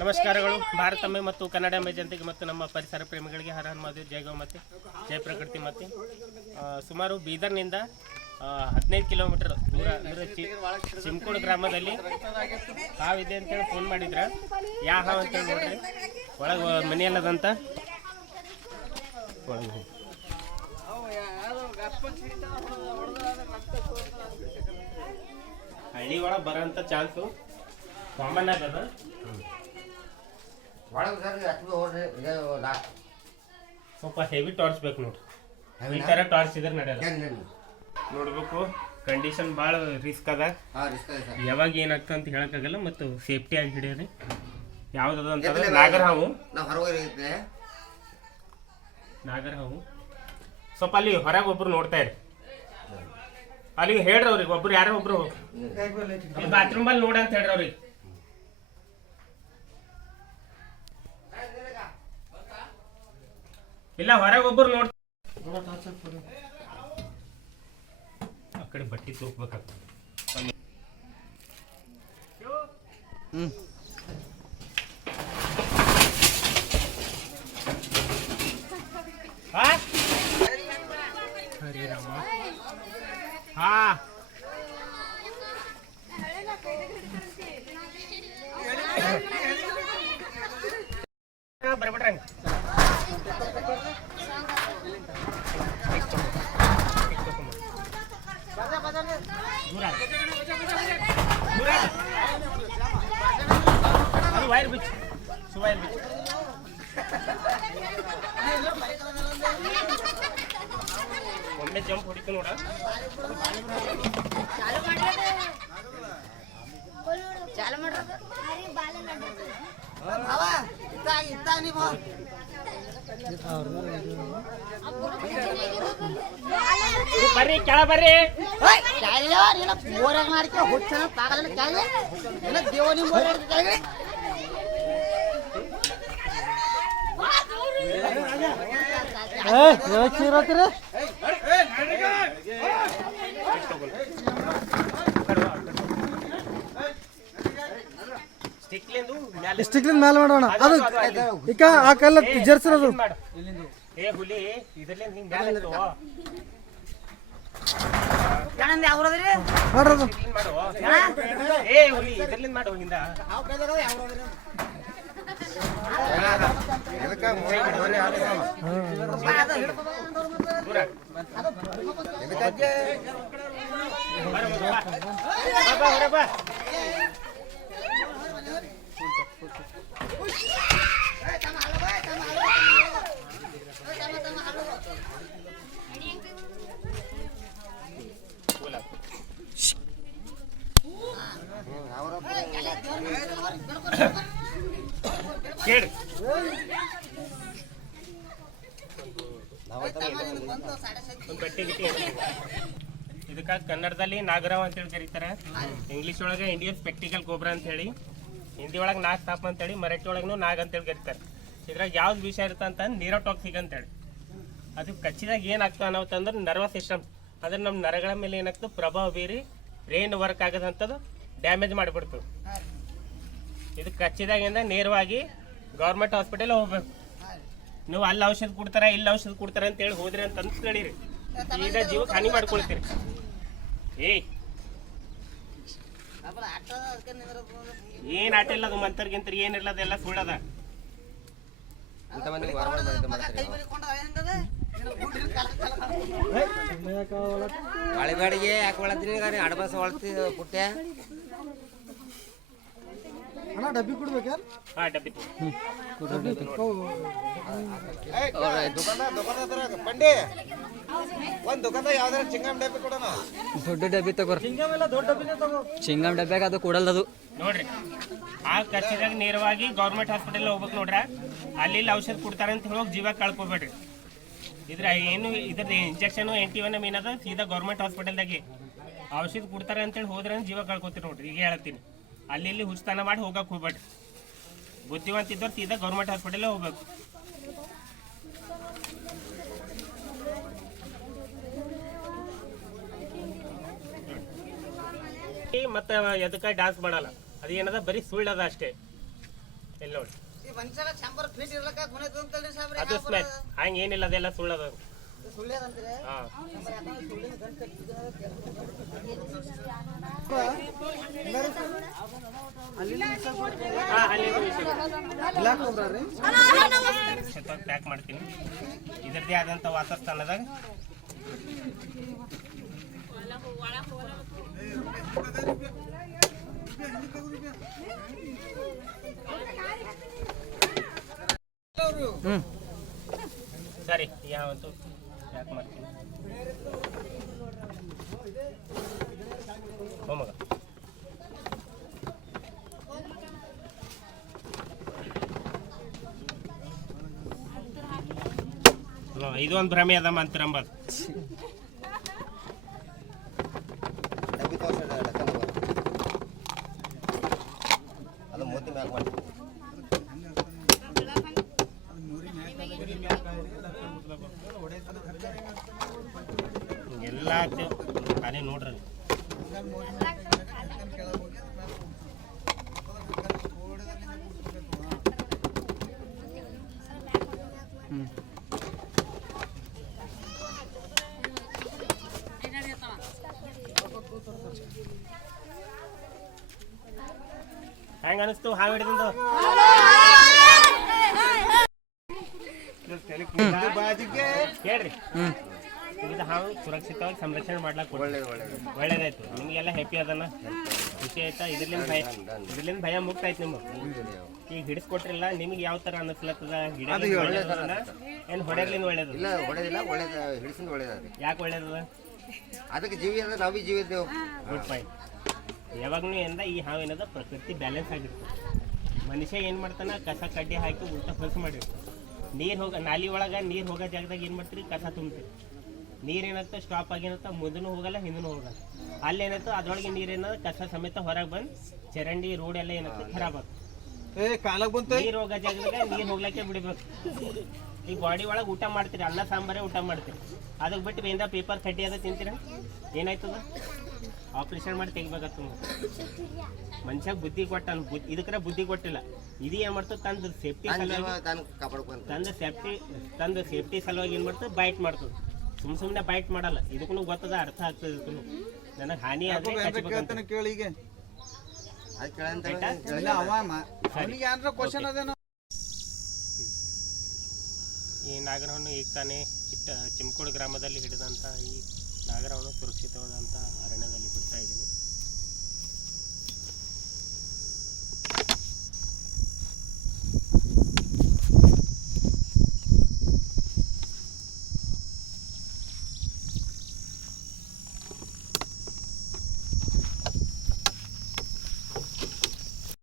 ನಮಸ್ಕಾರಗಳು. ಭಾರತಮ್ಮೆ ಮತ್ತು ಕನ್ನಡಾಂಬೆ ಜನತೆಗೆ ಮತ್ತು ನಮ್ಮ ಪರಿಸರ ಪ್ರೇಮಿಗಳಿಗೆ ಹರ ಮಹಾದೇವ್ ಜಯ ಗೋಮತಿ ಜಯ ಪ್ರಕೃತಿ ಮತ್ತೆ ಸುಮಾರು ಬೀದರ್ನಿಂದ ಹದಿನೈದು ಕಿಲೋಮೀಟರ್ ದೂರ ಅಂದರೆ ಚಿಮ್ಕೋಡ್ ಗ್ರಾಮದಲ್ಲಿ ಹಾವಿದೆ ಅಂತೇಳಿ ಫೋನ್ ಮಾಡಿದ್ರ. ಯಾವ ಹಾವು ಅಂತೇಳಿ ನೋಡ್ರಿ. ಒಳಗೆ ಮನೆಯಲ್ಲದಂತ ಒಳಗೆ ಒಳಗೆ ಬರೋಂಥ ಚಾನ್ಸು ಕಾಮನ್ ಆಗದ? ಒಳಗೆ ಸರ್ ಹೋಗ್ರಿ ಇದೇ ಸ್ವಲ್ಪ ಹೆವಿ ಟಾರ್ಚ್ ಬೇಕು ನೋಡ್ರಿ ಈ ಥರ ಟಾರ್ಚ್ ಇದ್ರೆ ನಡೆಯಲ್ಲ. ನೋಡ್ಬೇಕು ಕಂಡೀಷನ್ ಭಾಳ ರಿಸ್ಕ್ ಅದ. ಹಾಂ ರಿಸ್ಕ್ ಇದೆ ಸರ್. ಯಾವಾಗ ಏನಾಗ್ತದೆ ಅಂತ ಹೇಳೋಕ್ಕಾಗಲ್ಲ ಮತ್ತು ಸೇಫ್ಟಿ ಆಗಿ ಹಿಡಿಯೋರಿ. ಯಾವ್ದದ ಅಂತಂದ್ರೆ ನಾಗರ ಹಾವು. ನಾವು ಹೊರಗೆ ಇರುತ್ತೆ ನಾಗರ ಹಾವು. ಸ್ವಲ್ಪ ಅಲ್ಲಿ ಹೊರಗೆ ಒಬ್ರು ನೋಡ್ತಾ ಇರಿ ಅಲ್ಲಿಗೆ ಹೇಳ್ರಿ ಅವ್ರಿಗೆ ಒಬ್ರು ಯಾರೋ ಒಬ್ರು. ಬಾತ್ರೂಮ್ ಅಲ್ಲಿ ನೋಡ ಅಂತ ಹೇಳ್ರಿ ಅವ್ರಿಗೆ. ಇಲ್ಲ ಹೊರಗೆ ಒಬ್ರು ನೋಡ್ ಆ ಕಡೆ ಬಟ್ಟೆ ತೂಕ್ಬೇಕಾಗ್ತದೆ. ದೂರ ಅದು ವೈರ್ ಬಿಚ್ಚು ಸುವೈರ್ ಬಿಚ್ಚು ಒಮ್ಮೆ ಜಂಪ್ ಹೊಡಿತು ನೋಡ ಚಾಲು ಮಾಡ್ರಿ ಬರ್ರಿ ಕೆಳ ಬರ್ರಿ. ಬೋರಾಗ ಮಾಡ್ಕೆ ಹುಚ್ಚನ ಪಾಗಲನ ಕೆಳಗೆ. ದೇವ ದೇವನಿ ಬೋರಾಗ ಕೆಳಗೆ? ಸ್ಟಿಕ್ಲಿಂದು ಮ್ಯಾಲೆ ಸ್ಟಿಕ್ಲಿಂದ ಮೇಲೆ ಮಾಡೋಣ. ಅದು ಈಗ ಆ ಕಲ್ಲ ಜರ್ಸಿರೋದು. ಏ ಹುಲಿ ಹಿಂಗ್ ಮ್ಯಾಲೆ ಮಾಡ್ರದು. ಏ ಹುಲಿ ಮಾಡು ಹಿಂದ. ಕೇಳಿ. ಇದಕ್ಕ ಕನ್ನಡದಲ್ಲಿ ನಾಗರಾವ್ ಅಂತೇಳಿ ಕರೀತಾರೆ. ಇಂಗ್ಲಿಷ್ ಒಳಗೆ ಇಂಡಿಯನ್ ಸ್ಪೆಕ್ಟಿಕಲ್ ಗೋಬ್ರಾ ಅಂತ ಹೇಳಿ. ಹಿಂದಿ ಒಳಗೆ ನಾಗ್ ತಾಪ ಅಂತೇಳಿ ಮರಾಠಿ ಒಳಗೂ ನಾಗ್ ಅಂತೇಳಿ ಕರೀತಾರೆ. ಇದ್ರಾಗ ಯಾವ್ದು ವಿಷಯ ಇರುತ್ತೆ ಅಂತ ನೀರೋಟಾಕ್ಸಿಕ್ ಅಂತೇಳಿ ಅದು ಕಚ್ಚಿದಾಗ ಏನಾಗ್ತದೆ ಅನ್ನೋತಂದ್ರೆ ನರ್ವಸ್ ಸಿಸ್ಟಮ್ ಅಂದ್ರೆ ನಮ್ಮ ನರಗಳ ಮೇಲೆ ಏನಾಗ್ತದೆ? ಪ್ರಭಾವ ಬೀರಿ ಬ್ರೈನ್ ವರ್ಕ್ ಆಗದಂಥದ್ದು ಡ್ಯಾಮೇಜ್ ಮಾಡಿಬಿಡ್ತು ಇದು ಕಚ್ಚಿದಾಗಿಂದ ನೇರವಾಗಿ ಗೌರ್ಮೆಂಟ್ ಹಾಸ್ಪಿಟಲ್ ಹೋಗ್ಬೇಕು. ನೀವು ಅಲ್ಲಿ ಔಷಧ ಕೊಡ್ತಾರ, ಇಲ್ಲಿ ಔಷಧ ಕೊಡ್ತಾರ ಅಂತೇಳಿ ಹೋದ್ರಿ ಅಂತ ಅಂದ್ಕೊಳ್ಳಿರಿ ಈಗ ಜೀವಕ್ಕೆ ಹಾನಿ ಮಾಡ್ಕೊಳ್ತೀರಿ. ಏಯ್. ಏನ್ ಆಟ ಇಲ್ಲ ಅದು ಮಂತರ್ಗಿಂತ ಏನಿಲ್ಲ ಅದೆಲ್ಲ ಸುಳ್ಳದ. ಮಳೆಗಾಡಿಗೆ ಯಾಕೆ ಒಳತ್ರಿ ಅಡ್ವಾನ್ಸ್ ಒಳತಿ ಪುಟ್ಟ ಅಣ್ಣ ಡಬ್ಬಿ ಕೊಡ್ಬೇಕಾ ಹಾ ಡಬ್ಬಿ ತಗೋ. ಪಂಡಿ. ಒಂದ್ ದುಕಾನ್ದಾಗ ಯಾವ್ದಾರ ಚಿಂಗಮ್ ಡಬ್ಬಿ ಕೊಡೋಣ. ದೊಡ್ಡ ಡಬ್ಬಿ ತಗೋರಿ. ಚಿಂಗಮ್ ಡಬ್ಬ್ಯಾಗ ಅದು ಕೊಡಲ್ಲ ಅದು. ನೋಡ್ರಿ ಆ ಖರ್ಚಿದಾಗ ನೇರವಾಗಿ ಗೌರ್ಮೆಂಟ್ ಹಾಸ್ಪಿಟಲ್ ಹೋಗ್ಬೇಕು ನೋಡ್ರ. ಅಲ್ಲಿ ಔಷಧ ಕೊಡ್ತಾರ ಅಂತ ಹೇಳಿ ಹೋಗಿ ಜೀವ ಕಳ್ಕೊಬೇಡ್ರಿ. ಇದ್ರ ಏನು ಇದ್ರ ಇಂಜೆಕ್ಷನ್ ಎಂಟಿವನ್ ಏನದ? ಸೀದಾ ಗೌರ್ಮೆಂಟ್ ಹಾಸ್ಪಿಟಲ್ದಾಗೆ ಔಷಧ ಕೊಡ್ತಾರೆ ಅಂತೇಳಿ ಹೋದ್ರೆ ಜೀವ ಕಳ್ಕೊತೀರಿ ನೋಡ್ರಿ. ಈಗ ಹೇಳ್ತೀನಿ. ಅಲ್ಲಿ ಇಲ್ಲಿ ಹುಚ್ಚತನ ಮಾಡಿ ಹೋಗಕ್ಕೆ ಹೋಗ್ಬೇಡ್ರಿ. ಬುದ್ಧಿವಂತ ಇದ್ದವ್ರು ಸೀದಾ ಗೌರ್ಮೆಂಟ್ ಹೋಗಬೇಕು. ಹೋಗ್ಬೇಕು ಮತ್ತೆ ಎದಕ್ಕ ಡಾನ್ಸ್ ಮಾಡಲ್ಲ? ಅದೇನದ ಬರೀ ಸುಳ್ಳದ ಅಷ್ಟೇ. ಎಲ್ಲ ನೋಡಿ ಅದು ಸ್ಮೆಲ್. ಹಂಗೇನಿಲ್ಲ ಅದೆಲ್ಲ ಸುಳ್ಳದ ಪ್ಯಾಕ್ ಮಾಡ್ತೀನಿ. ಇದರದೇ ಆದಂತ ವಾಸಸ್ಥಾನದಾಗ. ಸರಿ ಯಾವಂತೂ ಪ್ಯಾಕ್ ಮಾಡ್ತೀನಿ. ಮಗ. ಇದು ಒಂದು ಭ್ರಮೆ ಅದ ಮಂತ್ರಂಬದ್ ಡಬ್ಬಿ ತೋರ್ಸೋದು ಡಕ್ಕನ್ ತಗೋ. ಅದು ಮೂತಿ ಮ್ಯಾಕ್ ಮಾಡ್ತೀನಿ ಎಲ್ಲ ಆಗ್ತೇವೆ ಖಾಲಿ ನೋಡ್ರಿ. ಹೆಂಗ ಅನಿಸ್ತು ಹಾವು ಹಿಡಿದಿಂದ ಹೇಳ್ರಿ ಇದು ಹಾವು ಸುರಕ್ಷಿತವಾಗಿ ಸಂರಕ್ಷಣೆ ಮಾಡ್ಲಾಕ ಒಳ್ಳೇದು ಒಳ್ಳೇದು. ಒಳ್ಳೇದಾಯ್ತು. ನಿಮಗೆಲ್ಲ ಹ್ಯಾಪಿ ಅದನ್ನ. ಖುಷಿ ಆಯ್ತಾ? ಇದ್ರಲ್ಲಿ ಭಯ ಇದ್ರಲಿಂದ ಭಯ ಮುಕ್ತ ಆಯ್ತು ನಿಮಗೆ? ಈಗ ಹಿಡಿಸ್ಕೊಟ್ರಿಲ್ಲ ನಿಮ್ಗೆ ಯಾವ ತರ ಅನಿಸ್ಲತ್ತದ? ಗಿಡ ಏನ್ ಹೊಡೆಯರ್ಲಿಂದ ಒಳ್ಳೇದು ಇಲ್ಲ ಒಳ್ಳೇದಿಲ್ಲ ಒಳ್ಳೇದು ಹಿಡಿಸಿಂದ ಯಾಕೆ ಒಳ್ಳೇದದ? ಅದಕ್ಕೆ ಜೀವಿ ಅಂದ್ರೆ ನಾವು ಜೀವಿ ಇದ್ದೇವೆ ಗುಡ್ ಪಾಯಿಂಟ್ ಯಾವಾಗ್ಲೂ ಎಂದ ಈ ಹಾವು ಏನದ ಪ್ರಕೃತಿ ಬ್ಯಾಲೆನ್ಸ್ ಆಗಿರ್ತದೆ ಮನುಷ್ಯ ಏನು ಮಾಡ್ತಾನ? ಕಸ ಕಡ್ಡಿ ಹಾಕಿ ಉಲ್ಟಾ ಹೊಲಸು ಮಾಡಿರ್ತಾನೆ. ನೀರು ಹೋಗ ನಾಲಿ ಒಳಗೆ ನೀರು ಹೋಗೋ ಜಾಗದಾಗ ಏನು ಮಾಡ್ತೀರಿ? ಕಸ ತುಂಬ್ತೀರಿ. ನೀರು ಏನಾಗ್ತದೆ ಸ್ಟಾಪ್ ಆಗಿನತ್ತ ಮುಂದೂ ಹೋಗಲ್ಲ ಹಿಂದೂ ಹೋಗಲ್ಲ. ಅಲ್ಲಿ ಏನಾಯ್ತು ಅದ್ರೊಳಗೆ ನೀರು ಏನದ ಕಸ ಸಮೇತ ಹೊರಗೆ ಬಂದು ಚರಂಡಿ ರೋಡ್ ಎಲ್ಲ ಏನಾಗ್ತದೆ ಖರಾಬ್ ಆಗ್ತದೆ ನೀರು ಹೋಗೋ ಜಾಗದಾಗ ನೀರು ಹೋಗ್ಲಿಕ್ಕೆ ಬಿಡ್ಬೇಕು. ಈ ಬಾಡಿ ಒಳಗೆ ಊಟ ಮಾಡ್ತೀರಿ ಅನ್ನ ಸಾಂಬಾರೇ ಊಟ ಮಾಡ್ತೀರಿ. ಅದಕ್ಕೆ ಬಿಟ್ಟು ಬೇಂದ ಪೇಪರ್ ಕಟ್ಟಿ ಅದ ತಿಂತೀರ? ಏನಾಯ್ತದ? ಆಪ್ರೇಷನ್ ಮಾಡಿ ತೆಗಿಬೇಕತ್ತು ಮನುಷ್ಯ ಬುದ್ಧಿ ಕೊಟ್ಟ ಬುದ್ಧಿ ಇದಕ್ಕರೆ ಬುದ್ಧಿ ಕೊಟ್ಟಿಲ್ಲ. ಇದು ಏನು ಮಾಡ್ತದೆ? ತಂದು ಸೇಫ್ಟಿ ಸಲುವಾಗಿ ತಂದು ಸೇಫ್ಟಿ ತಂದು ಸೇಫ್ಟಿ ಸಲುವಾಗಿ ಏನು ಮಾಡ್ತದೆ? ಬೈಟ್ ಮಾಡ್ತದೆ. ಸುಮ್ ಸುಮ್ನೆ ಬೈಟ್ ಮಾಡಲ್ಲ. ಇದಕ್ಕೂ ಗೊತ್ತದ ಅರ್ಥ ಆಗ್ತದೆ ಇದಕ್ಕೂ ನನಗೆ ಹಾನಿ ಕೇಳಿ ಈ ನಾಗರಹೊನ್ನು ಈಗ ತಾನೇ ಚಿಟ್ಟ ಚಿಮ್ಕೋಡ್ ಗ್ರಾಮದಲ್ಲಿ ಹಿಡಿದಂತ ಈ ನಾಗರಹೊನ್ನು ಸುರಕ್ಷಿತವಾದಂಥ ಅರಣ್ಯದಲ್ಲಿ ಬಿಡ್ತಾ ಇದ್ದೀನಿ.